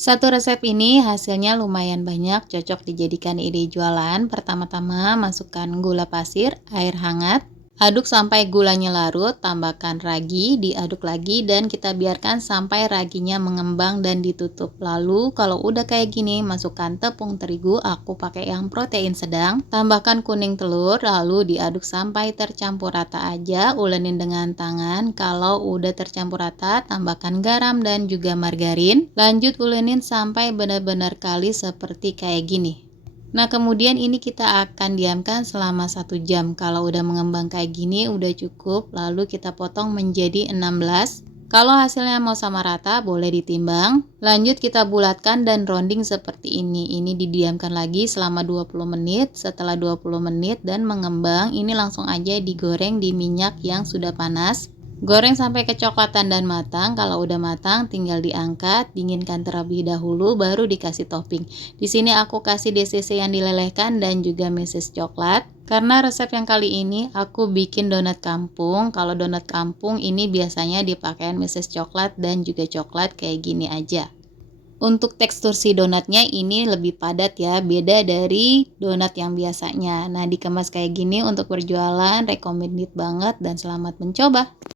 Satu resep ini hasilnya lumayan banyak, cocok dijadikan ide jualan. Pertama-tama, masukkan gula pasir, air hangat, aduk sampai gulanya larut, tambahkan ragi, diaduk lagi dan kita biarkan sampai raginya mengembang dan ditutup. Lalu kalau udah kayak gini, masukkan tepung terigu, aku pakai yang protein sedang, tambahkan kuning telur, lalu diaduk sampai tercampur rata aja, ulenin dengan tangan. Kalau udah tercampur rata, tambahkan garam dan juga margarin, lanjut ulenin sampai benar-benar kalis seperti kayak gini. Nah, kemudian ini kita akan diamkan selama 1 jam. Kalau udah mengembang kayak gini udah cukup, lalu kita potong menjadi 16. Kalau hasilnya mau sama rata boleh ditimbang. Lanjut kita bulatkan dan rounding seperti ini. Ini didiamkan lagi selama 20 menit. Setelah 20 menit dan mengembang, ini langsung aja digoreng di minyak yang sudah panas. Goreng sampai kecoklatan dan matang. Kalau udah matang tinggal diangkat, dinginkan terlebih dahulu baru dikasih topping. Di sini aku kasih DCC yang dilelehkan dan juga meses coklat. Karena resep yang kali ini aku bikin donat kampung. Kalau donat kampung ini biasanya dipakai meses coklat dan juga coklat kayak gini aja. Untuk tekstur si donatnya ini lebih padat ya, beda dari donat yang biasanya. Nah, dikemas kayak gini untuk berjualan recommended banget dan selamat mencoba.